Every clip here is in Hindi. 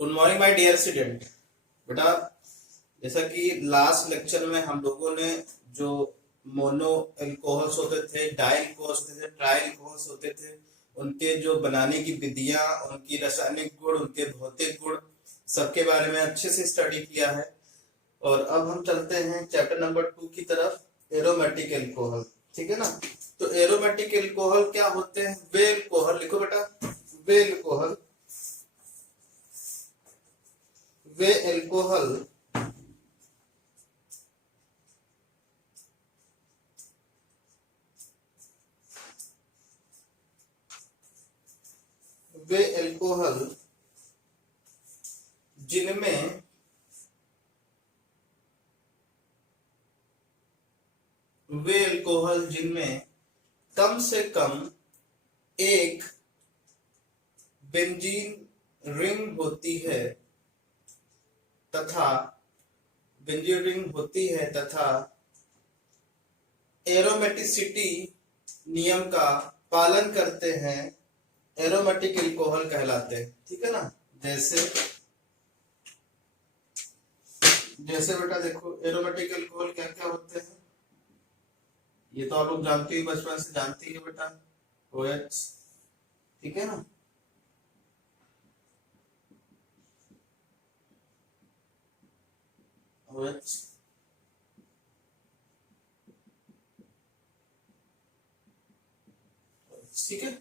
Good morning my dear student. बेटा, जैसा कि लास्ट लेक्चर में हम लोगों ने जो मोनो एल्कोहल्स होते थे, डाई एल्कोहल्स होते थे, ट्राई एल्कोहल्स होते थे, उनके जो बनाने की विधियां, उनकी रासायनिक गुण, उनके भौतिक गुण, सबके बारे में अच्छे से स्टडी किया है। और अब हम चलते हैं चैप्टर नंबर 2 की तरफ, एरोमेटिक एल्कोहल। ठीक है ना। तो एरोमेटिक एल्कोहल क्या होते हैं? वे एल्कोहल, लिखो बेटा, वे एल्कोहल, वे एल्कोहल वे एल्कोहल जिनमें वे एल्कोहल जिनमें कम से कम एक बेंजीन रिंग होती है तथा एरोमेटिसिटी नियम का पालन करते हैं, एरोमेटिक एल्कोहल कहलाते हैं। ठीक है ना। जैसे जैसे बेटा देखो, एरोमेटिक एल्कोहल क्या क्या होते हैं, ये तो आप लोग जानते ही, बचपन से जानती है बेटा। OH, ठीक है ना। OH, ठीक है।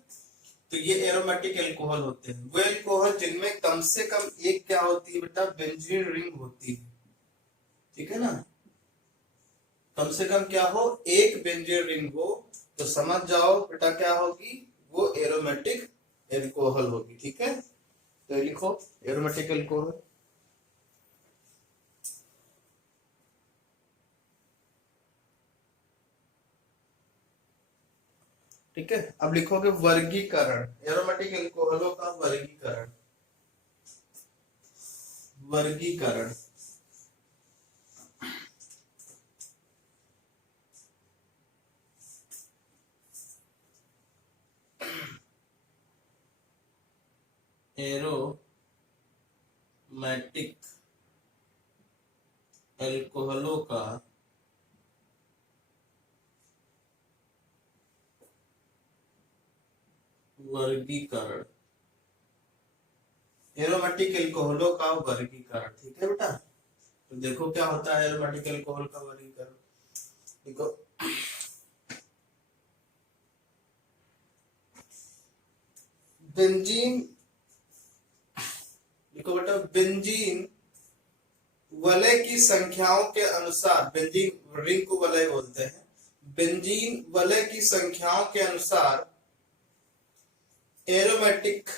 तो ये एरोमेटिक एल्कोहल होते हैं, वो एल्कोहल जिनमें कम से कम एक क्या होती है बेटा, बेंजीन रिंग होती है। ठीक है ना। कम से कम क्या हो, एक बेंजीन रिंग हो, तो समझ जाओ बेटा क्या होगी, वो एरोमेटिक एल्कोहल होगी। ठीक है। तो लिखो एरोमेटिक एल्कोहल। ठीक है। अब लिखोगे वर्गीकरण, एरोमेटिक एल्कोहलों का वर्गीकरण। वर्गीकरण एरोमेटिक एल्कोहलों का वर्गीकरण, एरोमेटिक एल्कोहलों का वर्गीकरण। ठीक है बेटा। तो देखो क्या होता है एरोमेटिक एल्कोहल का वर्गीकरण। देखो, बेंजीन, देखो बेटा, बेंजीन वलय की संख्याओं के अनुसार, बेंजीन रिंग को वलय बोलते हैं, बेंजीन वलय की संख्याओं के अनुसार एरोमेटिक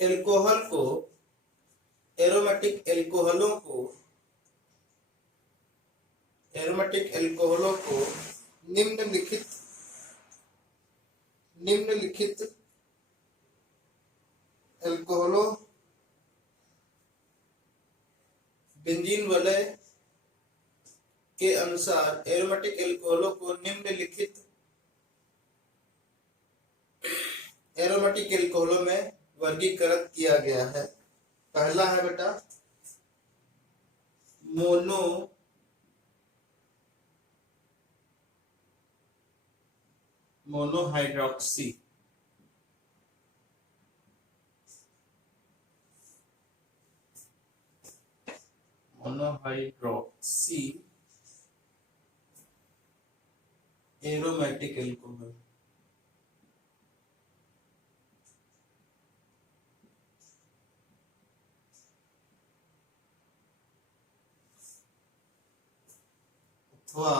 एल्कोहल को, एरोमेटिक एल्कोहलों को एरोमेटिक एल्कोहलों को निम्नलिखित एल्कोहलों, बेंजीन वलय के अनुसार एरोमेटिक एल्कोहलों को निम्नलिखित एरोमेटिक एल्कोहलों में वर्गीकृत किया गया है। पहला है बेटा मोनोहाइड्रोक्सी, मोनोहाइड्रोक्सी एरोमेटिक एल्कोहल। अथवा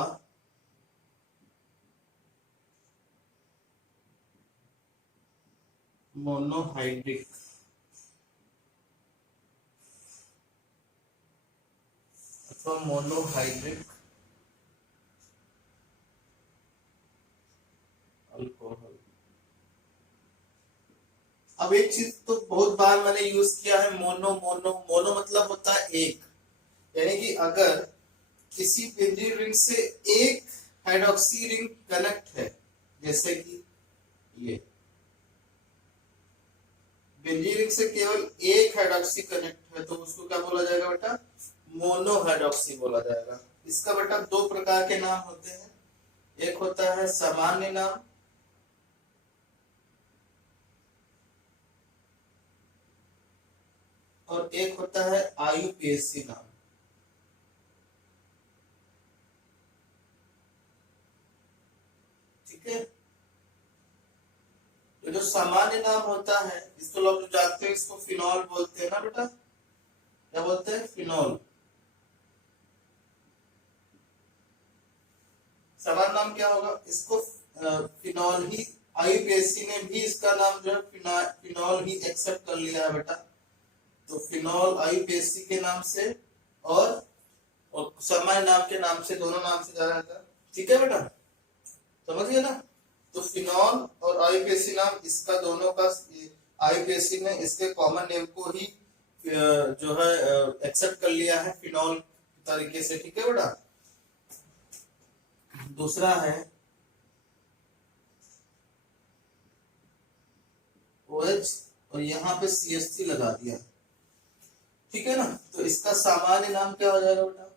मोनोहाइड्रिक, अथवा मोनोहाइड्रिक अल्कोहल। अब एक चीज तो बहुत बार मैंने यूज किया है, मोनो मोनो मोनो मतलब होता है एक, यानी कि अगर किसी बेंजीन रिंग से एक हाइड्रोक्सी रिंग कनेक्ट है, जैसे कि ये बेंजीन रिंग से केवल एक हाइड्रोक्सी कनेक्ट है तो उसको क्या बोला जाएगा बेटा, मोनो हाइड्रोक्सी बोला जाएगा। इसका बेटा दो प्रकार के नाम होते हैं, एक होता है सामान्य नाम और एक होता है IUPAC नाम। ठीक है, तो जो सामान्य नाम होता है इसको लोग जो जानते हैं इसको फिनॉल बोलते हैं ना बेटा, क्या बोलते हैं, फिनॉल। सामान्य नाम क्या होगा, इसको फिनॉल ही, IUPAC ने भी इसका नाम जो है फिनॉल ही एक्सेप्ट कर लिया है बेटा। तो फिनॉल IUPAC के नाम से और सामान्य नाम के नाम से, दोनों नाम से जाना जाता है। ठीक है बेटा, समझ गए ना। तो फिनॉल और IUPAC नाम, इसका दोनों का, IUPAC ने इसके कॉमन नेम को ही जो है एक्सेप्ट कर लिया है फिनॉल तरीके से। ठीक है बेटा, दूसरा है OH और यहाँ पे CH3 लगा दिया। ठीक है ना, तो इसका सामान्य नाम क्या हो जाएगा बेटा,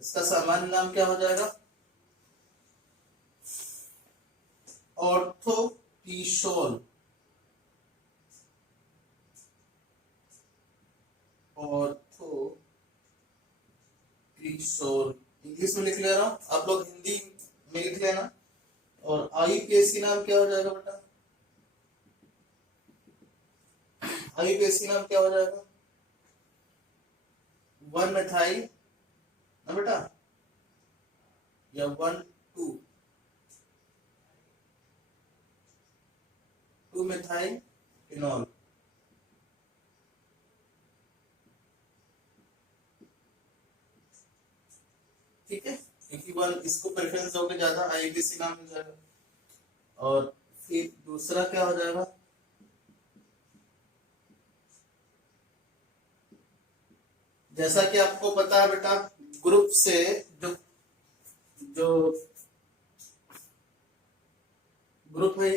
इसका सामान्य नाम क्या हो जाएगा, ऑर्थोक्रिसोल। ऑर्थोक्रिसोल इंग्लिश में लिख ले रहा हूं, आप लोग हिंदी में लिख लेना। और IUPAC नाम क्या हो जाएगा बेटा, IUPAC नाम क्या हो जाएगा, 1 मेथाइल ना बेटा, या 2 मेथाइल फिनॉल। ठीक है, क्योंकि 1 इसको प्रेफरेंस दोगे ज्यादा, IUPAC नाम हो जाएगा। और फिर दूसरा क्या हो जाएगा, जैसा कि आपको पता है बेटा, ग्रुप से जो जो ग्रुप है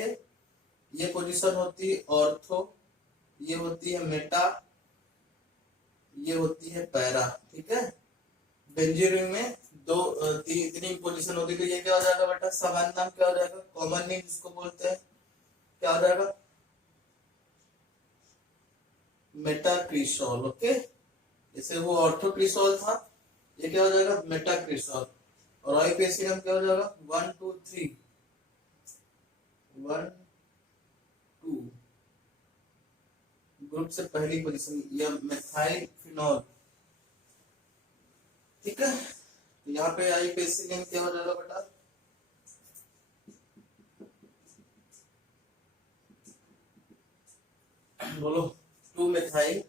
ये पोजीशन होती है ऑर्थो, ये होती है मेटा, ये होती है पैरा। ठीक है, बेंजीन रिंग में तीन पोजीशन होती है, तो ये क्या हो जाएगा बेटा, सामान्य नाम क्या हो जाएगा, कॉमन नेम जिसको बोलते हैं, क्या हो जाएगा, मेटाक्रिसोल। ओके, जैसे वो ऑर्थोक्रिसोल था, ये क्या हो जाएगा, मेटाक्रिसोल। और IUPAC नाम क्या हो जाएगा, 1 2 3 1 2, ग्रुप से पहली पोजीशन, या मेथाइल फिनॉल। ठीक है, तो यहाँ पे IUPAC नेम क्या हो जाएगा बेटा, बोलो, 2 मेथाइल,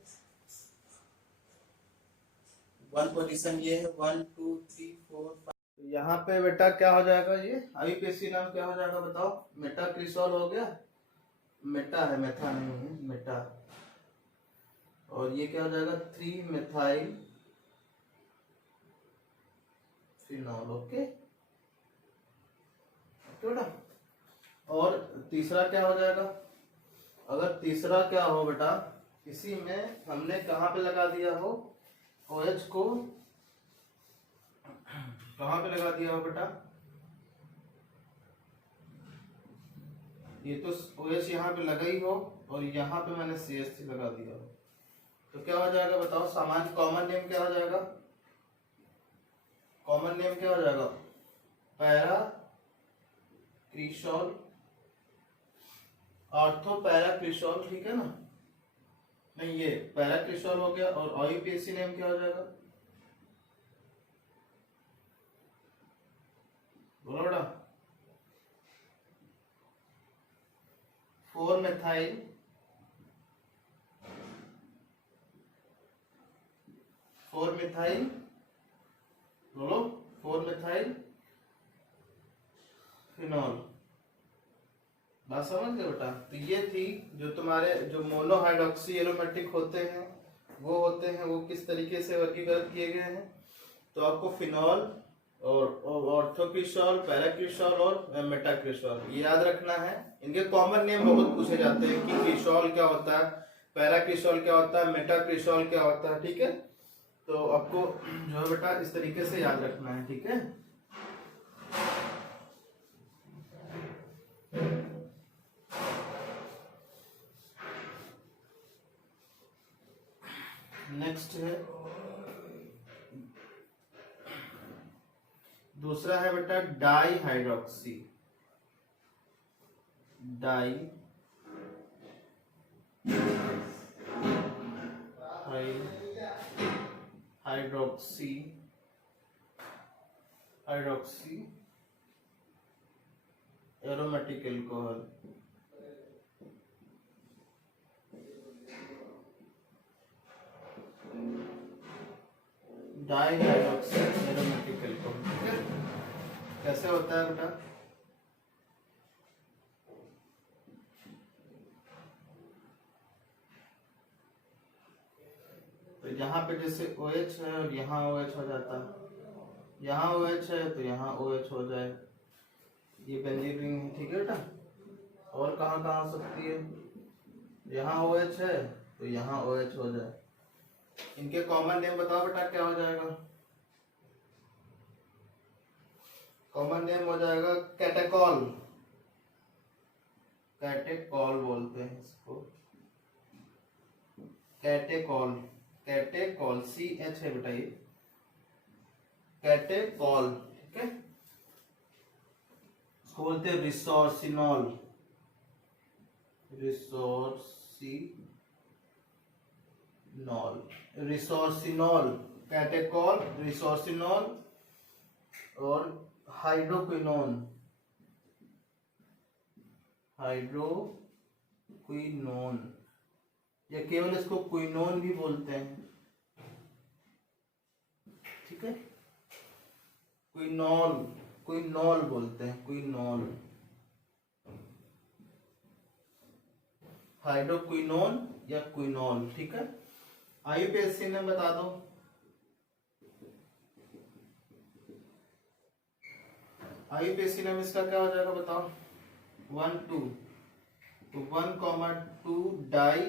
1 पोजीशन ये है, 1 2 3 4 5। तो यहाँ पे बेटा क्या हो जाएगा, ये IUPAC नाम क्या हो जाएगा बताओ, मेटाक्रिसोल हो गया, मेटा है, मेथा नहीं है, मेटा। और ये क्या हो जाएगा, 3 मेथाइल फिनॉल। ओके बेटा। और तीसरा क्या हो जाएगा, अगर तीसरा क्या हो बेटा, किसी में हमने कहाँ पे लगा दिया हो, OH को कहाँ पे लगा दिया हो बेटा, ये तो OH यहाँ पे लगा ही हो और यहाँ पे मैंने CH3 लगा दिया हो, तो क्या हो जाएगा बताओ, सामान्य कॉमन नेम क्या हो जाएगा, कॉमन नेम क्या हो जाएगा, para cresol, ortho para cresol. ठीक है ना, नहीं ये पैरा क्रिसोल हो गया। और IUPAC नेम क्या हो जाएगा, बोलो बेटा, 4 मेथाइल बोलो, 4 मेथाइल फिनॉल। बात समझ गए बेटा। तो ये थी जो तुम्हारे जो मोनोहाइड्रोक्सी एरोमेटिक होते हैं वो किस तरीके से वर्गीकृत किए गए हैं। तो आपको फिनॉल और ऑर्थोक्रिस्टॉल, पैराक्रिस्टॉल और मेटाक्रिस्टॉल, ये याद रखना है। इनके कॉमन नेम बहुत पूछे जाते हैं कि क्रिस्टॉल क्या होता है, पैराक्रिस्टॉल क्या होता है, मेटाक्रिस्टॉल क्या होता है, ठीक है। तो आपको जो है बेटा इस तरीके से याद रखना है, ठीक है। नेक्स्ट है दूसरा है बेटा di hydroxy, di hydroxy, hydroxy aromatic alcohol, di hydroxy aromatic alcohol, ठीक है। कैसे होता है बेटा, तो यहाँ पे जैसे OH है और यहाँ OH हो जाता है, यहाँ OH है तो यहाँ OH हो जाए, ये बेंजीन रिंग है, ठीक है बेटा। और कहाँ कहाँ हो सकती है, यहाँ OH है तो यहाँ OH हो जाए। इनके कॉमन नेम बताओ बेटा क्या हो जाएगा, कॉमन नेम हो जाएगा कैटेकॉल, कैटेकॉल बोलते हैं इसको, कैटेकॉल, कैटेकॉल CH है बेटा ये, कैटेकॉल, ठीक है। इसको बोलते हैं रिसोर्सिनॉल, रिसोर्सिनॉल, कैटेकॉल, रिसोर्सिनॉल और हाइड्रोक्विनोन, हाइड्रोक्विनोन या केवल इसको क्विनोन भी बोलते हैं, ठीक है। क्विनॉल, क्विनॉल बोलते हैं, क्विनॉल, हाइड्रोक्विनोन या क्विनॉल, ठीक है। IUPAC ने बता दो, IUPAC ने इसका क्या हो जाएगा बताओ, 1 2 तो 1,2 डाई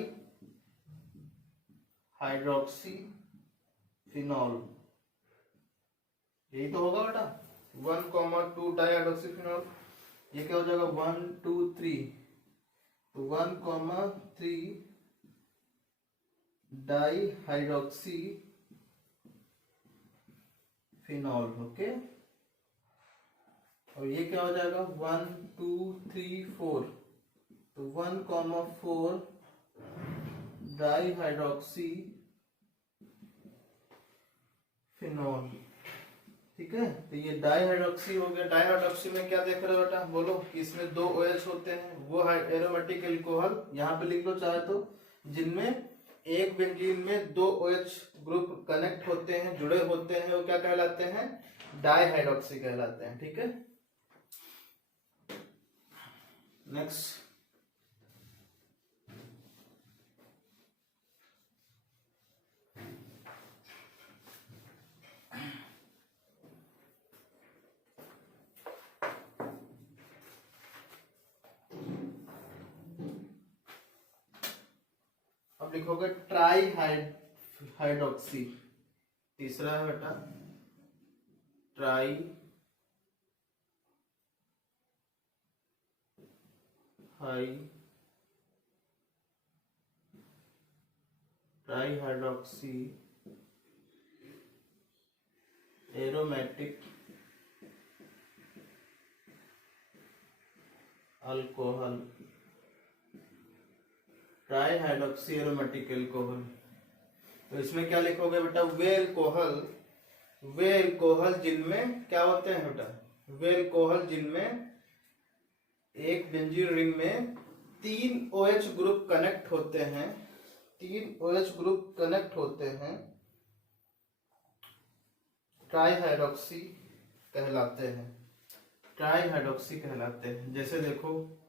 हाइड्रोक्सी फिनॉल, यही तो होगा बेटा, 1,2 डाई हाइड्रोक्सी फिनॉल। ये क्या हो जाएगा 1 2 3 तो 1,3 डाई हाइड्रोक्सी फिनॉल, ओके। और ये क्या हो जाएगा 1 2 3 4 तो 1,4 डाई हाइड्रोक्सी फिनॉल, ठीक है। तो ये डाई हाइड्रोक्सी हो गया। डाई हाइड्रोक्सी में क्या देख रहे हो बेटा, बोलो कि इसमें 2 OH होते हैं, वो एरोमेटिक एल्कोहल यहाँ पे लिख लो चाहे तो, जिनमें एक बेंजीन में 2 OH ग्रुप कनेक्ट होते हैं, जुड़े होते हैं, वो क्या कहलाते हैं, डाई हाइड्रोक्सी कहलाते हैं, ठीक है। नेक्स्ट अब लिखोगे ट्राई हाइड्रोक्सी, तीसरा है बेटा try hydroxy aromatic alcohol, try hydroxy aromatic alcohol. तो इसमें क्या लिखोगे बेटा, वे अल्कोहल जिनमें क्या होते हैं बेटा, वे अल्कोहल जिनमें एक बेंजीन रिंग में 3 OH ग्रुप कनेक्ट होते हैं, 3 OH ग्रुप कनेक्ट होते हैं, ट्राई हाइड्रोक्सी कहलाते हैं, ट्राई हाइड्रोक्सी कहलाते हैं। जैसे देखो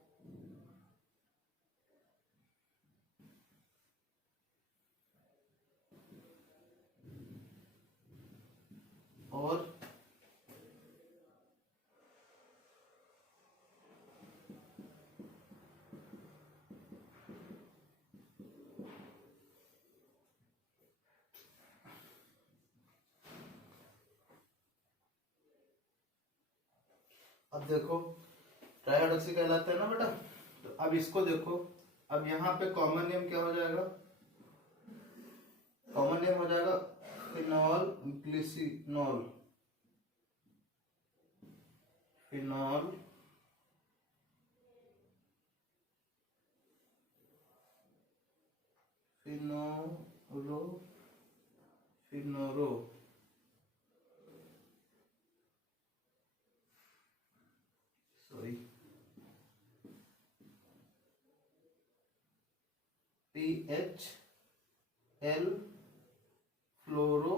और अब देखो ट्राई हाइड्रोक्सी कहलाता है ना बेटा। तो अब इसको देखो, अब यहाँ पे कॉमन नेम क्या हो जाएगा, कॉमन नेम हो जाएगा फिनॉल ग्लिसिनॉल, फिनॉल फिनोरो, फिनोरो सॉरी PHL फ्लोरो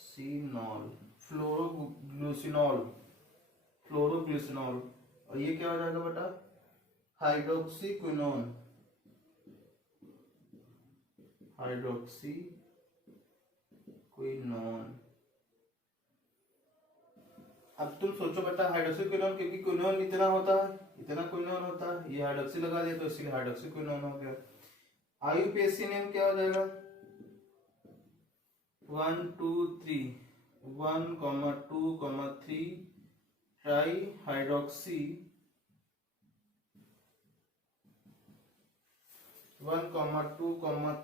ग्लूसिनॉल, फ्लोरोग्लूसिनॉल, फ्लोरोग्लिसनॉल। और ये क्या हो जाएगा बेटा, हाइड्रोक्सीक्विनोन, हाइड्रोक्सीक्विनोन। अब तुम सोचो बेटा हाइड्रोक्सीक्विनोन, क्योंकि क्विनोन इतना होता है, इतना क्विनोन होता है, ये हाइड्रोक्सी लगा दिया तो इसलिए हाइड्रोक्सीक्विनोन हो गया। आईयूपीएसी नेम क्या हो जाएगा, 1 2 3 1, 2, 3 try hydroxy 1, 2,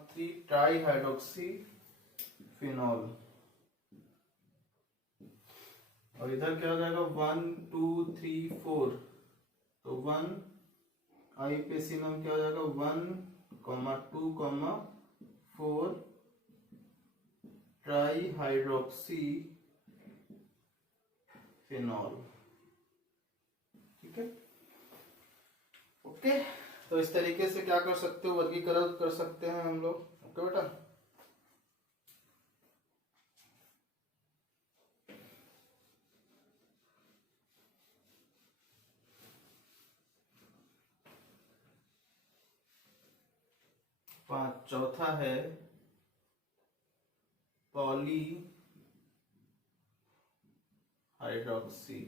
3 try hydroxy phenol. और इधर क्या हो जाएगा 1 2 3 4, तो 1 आईपीएसी नाम क्या हो जाएगा 1, 2, 4 ट्राई हाइड्रोक्सी फिनॉल। ठीक है, ओके। तो इस तरीके से क्या कर सकते हो, वर्गीकरण कर सकते हैं हम लोग। ओके बेटा, चौथा है poly hydroxy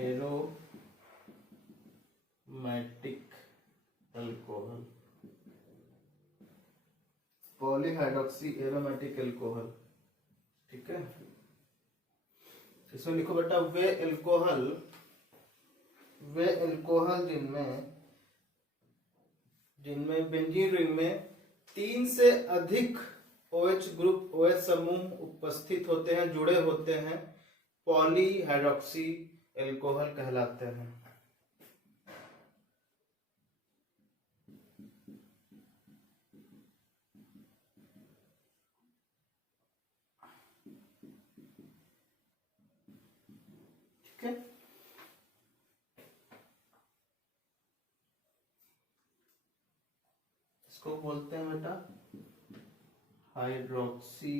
aromatic alcohol, polyhydroxy aromatic alcohol. ठीक है, इसमें लिखो बेटा वे अल्कोहल जिनमें बेंजीन रिंग में 3 से अधिक OH ग्रुप OH समूह उपस्थित होते हैं, जुड़े होते हैं, पॉलीहाइड्रोक्सी अल्कोहल कहलाते हैं। ठीक है, इसको बोलते हैं बेटा हाइड्रोक्सी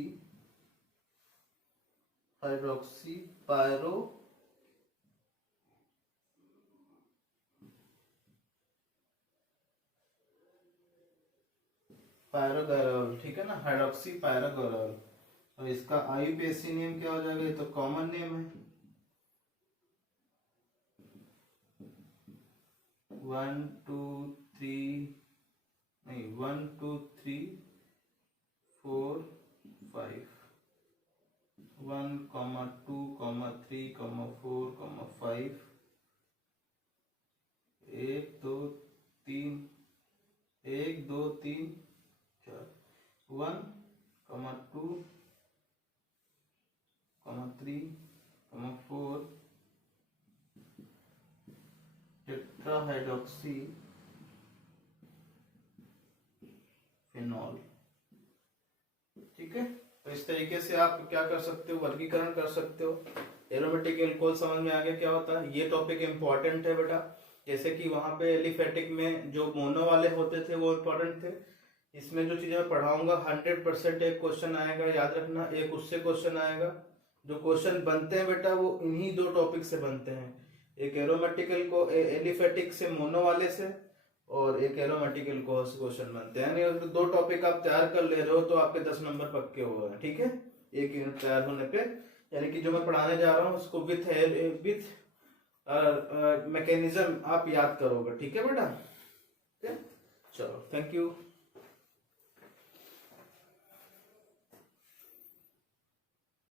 पायरोगैरॉल। ठीक है ना, हाइड्रोक्सी पायरोगैरॉल। और इसका आईयूपीएसी नेम क्या हो जाएगा, ये तो कॉमन नेम है, 1 2 3 नहीं 1 2 3 4 5, 1, 2, 3, 4, 5, 1 2 3 1 2 3 4, 1, 2, 3, 4 टेट्राहाइड्रोक्सी फिनॉल। ठीक है, तो इस तरीके से आप क्या कर सकते हो, वर्गीकरण कर सकते हो। एरोमेटिक अल्कोहल समझ में आ गया क्या होता है, ये टॉपिक इंपॉर्टेंट है बेटा। जैसे कि वहां पे एलिफेटिक में जो मोनो वाले होते थे वो इंपॉर्टेंट थे। इसमें जो चीजें मैं पढ़ाऊंगा 100% एक क्वेश्चन आएगा, याद रखना, एक उससे क्वेश्चन आएगा। जो क्वेश्चन बनते हैं बेटा वो इन्हीं 2 टॉपिक से बनते हैं, एक एरोमेटिकल को एलिफेटिक से मोनो वाले से, और एक एरोमेटिकल को क्वेश्चन बनते हैं। यानी 2 टॉपिक आप तैयार कर ले रहे हो तो आपके 10 नंबर पक्के हो गए। ठीक है, एक यूनिट तैयार होने पे, यानी कि जो मैं पढ़ाने जा रहा हूँ उसको विथ मैकेनिज्म आप याद करोगे। ठीक है बेटा, ठीक है, चलो थैंक यू।